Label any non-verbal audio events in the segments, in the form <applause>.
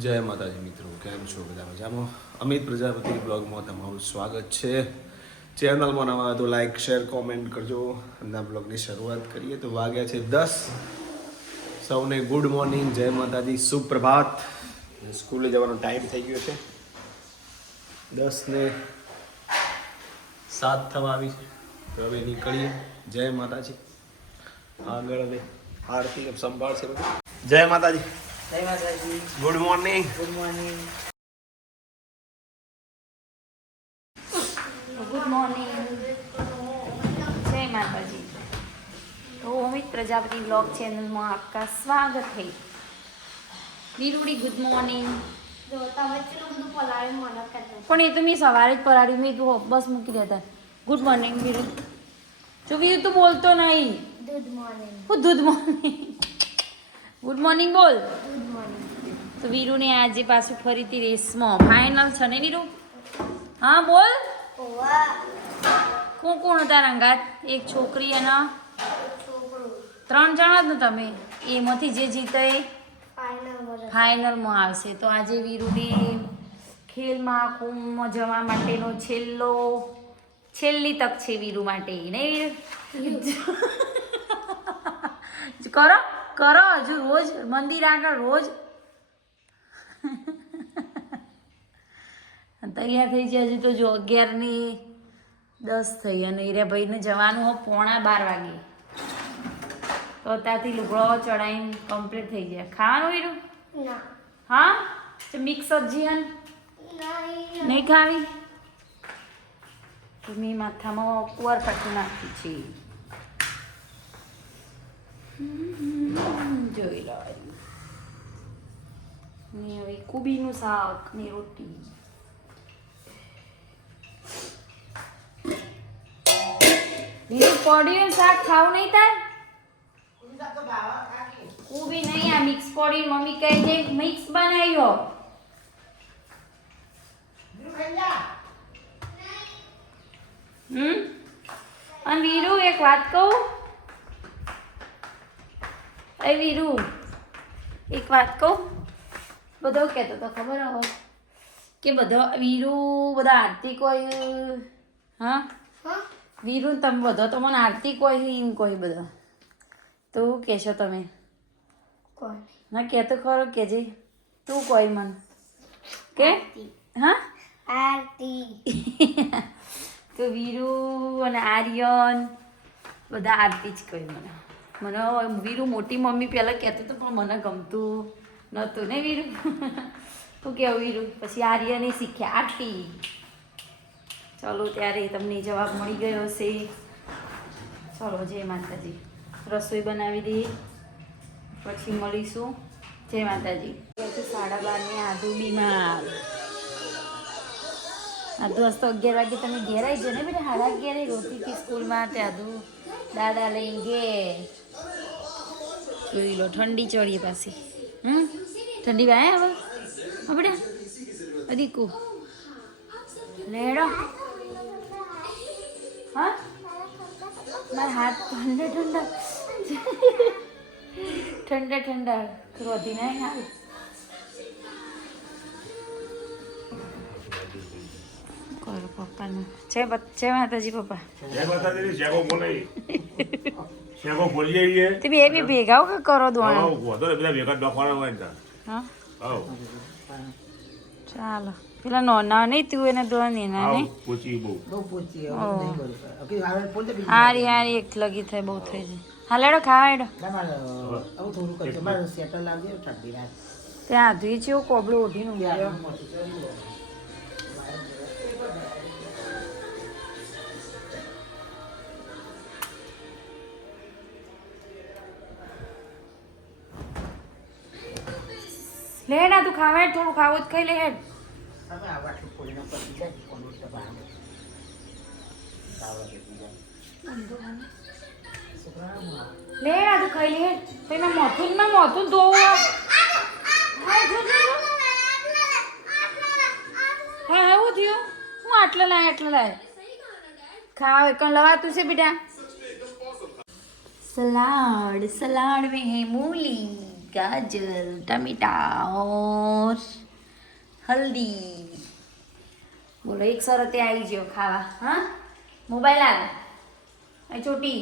જય માતાજી મિત્રો, કેમ છો બધા મજામાં? અમિત પ્રજાપતિ બ્લોગમાં તમારું સ્વાગત છે. ચેનલમાં નવા તો લાઈક શેર કોમેન્ટ કરજો. આજના બ્લોગની શરૂઆત કરીએ તો વાગ્યા છે દસ. સૌને ગુડ મોર્નિંગ જય માતાજી, સુપ્રભાત. સ્કૂલે જવાનો ટાઈમ થઈ ગયો છે. દસ ને સાત થવા આવી છે. તો હવે નીકળીએ. જય માતાજી. આગળ હવે આરતી સંભાળશે જય માતાજી. જય માતાજી. Good morning good morning good morning જય માતાજી. તો અમિત પ્રજાપતિ બ્લોગ ચેનલમાં આપકા સ્વાગત है વીરુડી ગુડ મોર્નિંગ પલાળ્યું પણ એ તો મેં સવારે જ પરાડ્યું મેં તું બસ મૂકી દેતા. Good morning Viru. જો વીરુ તું બોલતો નહીં. Good morning good morning good morning બોલ. તો વીરુને આજે પાછું ફરીથી રેસમાં. ફાઇનલ છે ને વીરુ? હા, બોલ. કોણ કોણ હતા રંગાત એક છોકરી અને ત્રણ જણા જ તમે? એમાંથી જે જીતે ફાઇનલમાં આવશે. તો આજે વીરુની ખેલ મહાકુંભમાં જવા માટેનો છેલ્લો, છેલ્લી તક છે વીરુ માટે નહીં <laughs> કરો કરો, હજુ રોજ મંદિર આગળ રોજ તૈયાર થઈ જાય હજુ તો જો અગિયારની દસ થઈ અને હીરાભાઈને જવાનું હોય પોણા બાર વાગે. તો ત્યાંથી લુગડો ચડાવીને કમ્પ્લીટ થઈ જાય ખાવાનું હીરું? હા? તો મિક્સ સબ્જી હન? નહીં. ખાવી? મેં માથામાં કુવાર પાટી નાખી છે. જોઈ લો. ને હવે કુબીનું શાક ને રોટી. પડ્યું શાક ખાવ નહીં તાર કુબી નહીં આ મિક્સ પડી. મમ્મી કહે છે મિક્સ બનાવ્યો. હમ? અને વીરુ, એક વાત કહું? એ વીરુ, એક વાત કહું? બધો કહેતો તો ખબર હોય. કે બધો વીરુ, બધા આરતી કોઈ, હા? હા. વીરુ તમે બધો તો મને આરતી કોઈ એમ કોઈ બધો. તો કહેશો તમે? ના કહેતો ખરો કેજે તું કોઈ મન. કે? હા? આરતી. <laughs> તો વીરુ અને આર્યન બધા આરતી જ કહી મને. મને વીરુ મોટી મમ્મી પહેલાં કહેતું હતું પણ મને ગમતું નહોતું. ને વીરુ? <laughs> તું કેવું વીરુ? પછી આર્યને શીખ્યા આરતી. ચલો ત્યારે તમને જવાબ મળી ગયો હશે. ચલો, જય માતાજી. રસોઈ બનાવી દઈએ. પછી મળીશું. જય માતાજી. સાડા બારની આધુ બીમાર આધુ હસ્તો અગિયાર વાગે તમે ઘેર આવી ને બેટા? સાડા અગિયારે હતી સ્કૂલમાં તે આધુ દાદા લઈ ગે જોઈ લો, ઠંડી ચડીએ પાછી. હમ? ઠંડી વાય હવે? બેટા? અદીકુ. લેડો. હા? મારા હાથ ઠંડા ઠંડા. ઠંડા ઠંડા રોધી ના હાલ. કરો પપ્પાને. છે છે માતાજી પપ્પા. જય માતાજી શેકો બોલાઈ જય બોલી જઈએ. તે બે બી ભેગા હો કે કરો દોણ? હા વધો બધા ભેગા ડખવાના હોય હા? આવ. ચાલો. પેલા નોના નહીં તું એને એના આવ નહીં બહુ. બહુ હારી હારી એક લગી થાય બહુ થઈ જાય. હા લેડો ખાવા એડો તમારે થોડું કરજો. મારે સેટલ લાવજો ઠંડી રાત. ત્યાં આધું છે એવું કોબળું ઓઢીને ગયા લે ના તું ખાવા થોડું ખાવું જ ખાઈ લે હેડ. તમે આ બાજુ ફૂલનો તો લે આજુ ખાઈ લે તેના મોથું માં મોથું ધોવું હા એવું થયું હું આટલો લાય આટલો લાય ખાવ એક લવાતું છે બેટા સલાડ સલાડ મે મૂલી ગાજર ટમેટા ઓર હલ્દી. બોલો એક સરતે આવી ગયો ખાવા. હા? મોબાઈલ આવે. અહીં ચોટી.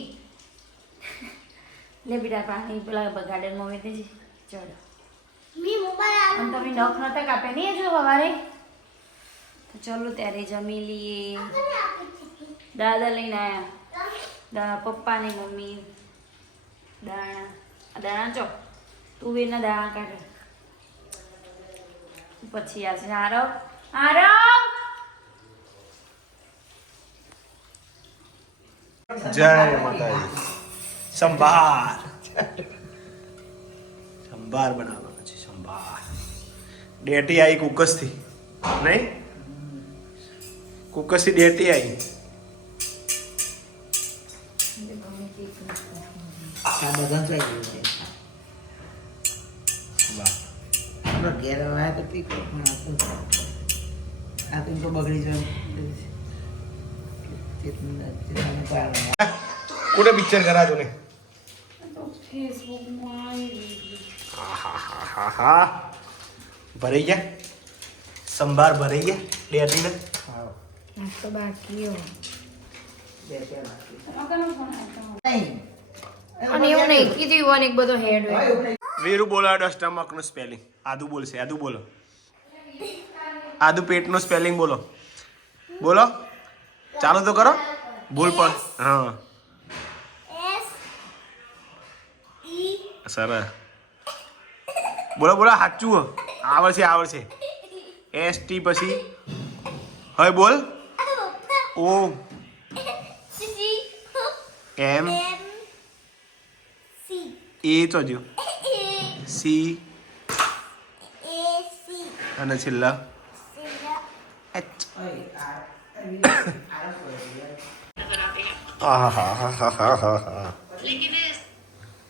લે બેટા પાણી પેલા ગાર્ડનમાં હોય તે ચડો મી મોબાઈલ અને તમે નખ નતા કાપે નહીં જો સવારે તો ચલો ત્યારે જમી લઈએ. દાદા લઈને આવ્યા દા પપ્પા ને મમ્મી. દાણા. આ દાણા ચો. તુવેરના દાણા કાઢે. પછી આ છે આરવ. આરવ! જય માતાજી. સંભાર. સંભાર બનાવવાનો છે સંભાર. ડેટી આવી કુકસથી નહીં? કુકસથી ડેટી આવી આ બધા છે વાહ આપણો ઘેર આવ્યા તો પીકો પણ આ તો તો બગડી જાય કોને પિક્ચર હા હા ભરાઈ ગયા? સંભાર ભરાઈ ગયા? તો બાકી. અને એવું નહીં કીધું એક બધો હેડ. વીરુ બોલાડો સ્ટમકનું સ્પેલિંગ આદુ બોલશે આદુ બોલો. આદુ પેટનું સ્પેલિંગ બોલો. બોલો. ચાલો તો કરો. ભૂલ પણ. હા. એસ સરસ. બોલો બોલો સાચું આવડશે આવડશે. એસ ટી પછી. હવે બોલ. ઓ. એમ એ ચોજો જો. સી અને છેલ્લા.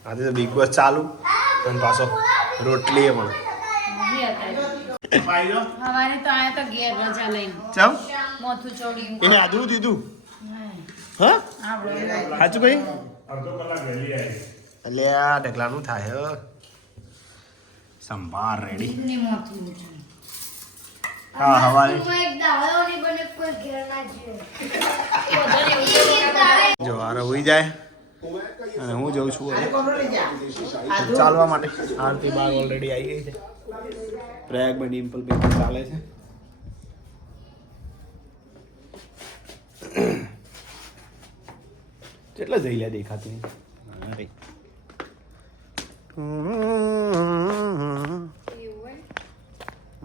આજે તો બિગ બોસ ચાલુ. અને પાછો રોટલી એ પણ. એને આદુ દીધું? હા? સાચું આવી એટલે આ ઢગલાનું થાય સંભાર રેડી ની મોથું. ઉઠાય. હા હવારે. એક દાડો નહીં બને કોઈ ઘેર ના જીવે. જો હારે હોઈ જાય. અને હું જઉં છું હવે. કોનો લઈ જા? આદુ? ચાલવા માટે. આરતી બાર ઓલરેડી આવી ગઈ છે. પ્રયાગમાં ડિમ્પલ બેન ચાલે છે. કેટલા જઈ લે દેખાતું અરે.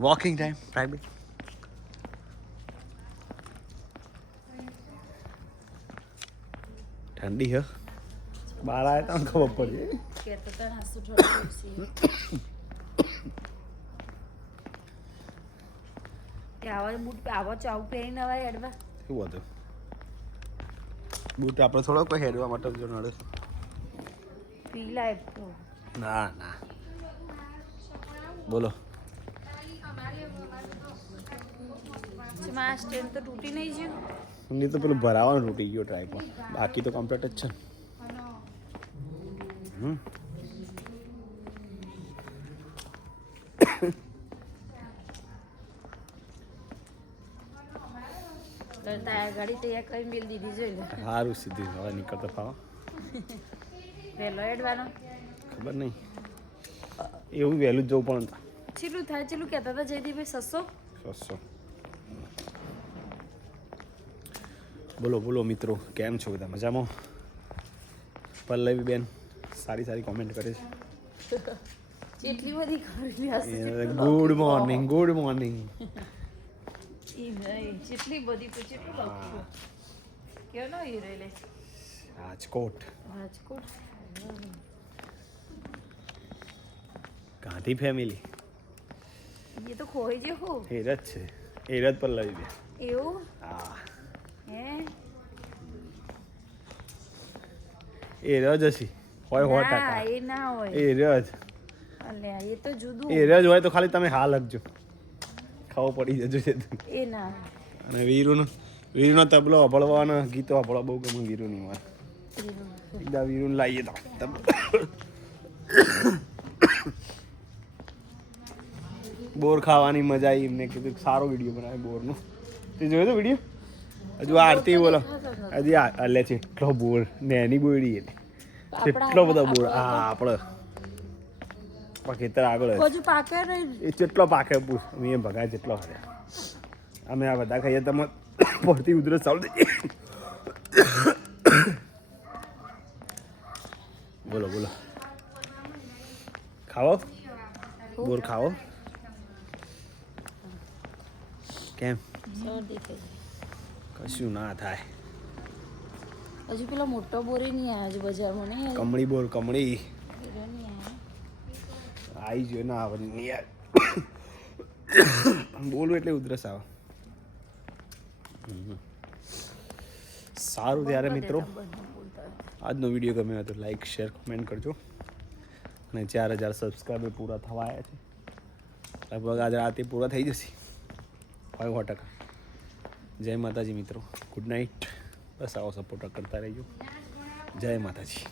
વોકિંગ ટાઈમ પ્રાઇવેટ ઠંડી હે? બહાર આવ્યા તો ખબર પડે. કહેતો તો હાસુ થોડું છે. કે આવા બૂટ આવા ચાવ પહેરીને આવા હેડવા? શું હતું બૂટ આપણે થોડો કોઈ હેડવા માટે જો નડે. તો. ના ના. બોલો. માં આ સ્ટેન્ડ તો તૂટી નહીં ગયું. એમની તો પેલું ભરાવાનું તૂટી ગયો ટ્રાય પણ બાકી તો કમ્પ્લીટ જ છે. સારું સીધી હવે નીકળતો ફાવા ખબર નહીં. એવું વહેલું જ જવું પણ. છેલ્લું થાય છેલ્લું કહેતા હતા જયદીપભાઈ સસ્સો? સસ્સો. બોલો બોલો મિત્રો કેમ છો બધા? મજામાં? પલ્લવી બેન સારી સારી કોમેન્ટ કરે જેટલી બધી કરેલી હશે છે ગુડ મોર્નિંગ ગુડ મોર્નિંગ ઈ નહીં જેટલી બધી તો જેટલું લખું કેવો નો હીરો લે. રાજકોટ. રાજકોટ. ગાંધી ફેમિલી એ તો ખોઈ જે હો. હેરત છે. હેરત પલ્લવી બેન. એવું? હા હે. એ રજ હશે હોય ટકા. એ ના હોય. એ રજ અલ્યા એ તો જુદું. એ રજ હોય તો ખાલી તમે હા લખજો ખાવો પડી જજો એ ના. અને વીરુનો વીરુનો તબલો અભળવાનો ગીતો અભળવા બહુ ગમે વીરુની મારે એકદા વીરુને લાવીએ તો. બોર ખાવાની મજા આવી એમને કીધું સારો વીડિયો બનાવે બોરનો. તે જોયો તો વીડિયો? હજુ આરતી બોલો. હજી આ અલે છે એટલો બોર નેની બોયડી એટલે. કેટલો બધો બોર. હા આપણો પણ ખેતર આગળ હજુ પાકે એ જેટલો પાકે પૂછ. અમે ભગાય જેટલો હર્યા અમે આ બધા ખાઈએ તમે પડતી ઉધરસ ચાલુ બોલો બોલો. ખાવો બોર ખાવો કેમ? કશું ના થાય. હજુ પેલો મોટો બોરી નહીં આવ્યો હજુ બજારમાં નહીં કમળી બોર કમળી. આવી ગયો ના આવે નહીં યાર બોલું એટલે ઉધરસ આવે. સારું ત્યારે મિત્રો. આજનો વીડિયો ગમ્યો હતો તો લાઈક શેર કમેન્ટ કરજો. અને ચાર હજાર સબસ્ક્રાઈબર પૂરા થવા આવ્યા છે. લગભગ આજે રાતે પૂરા થઈ જશે. હોય સો ટકા. જય માતાજી મિત્રો. ગુડ નાઇટ બસ આવો સપોર્ટ કરતા રહેજો. જય માતાજી.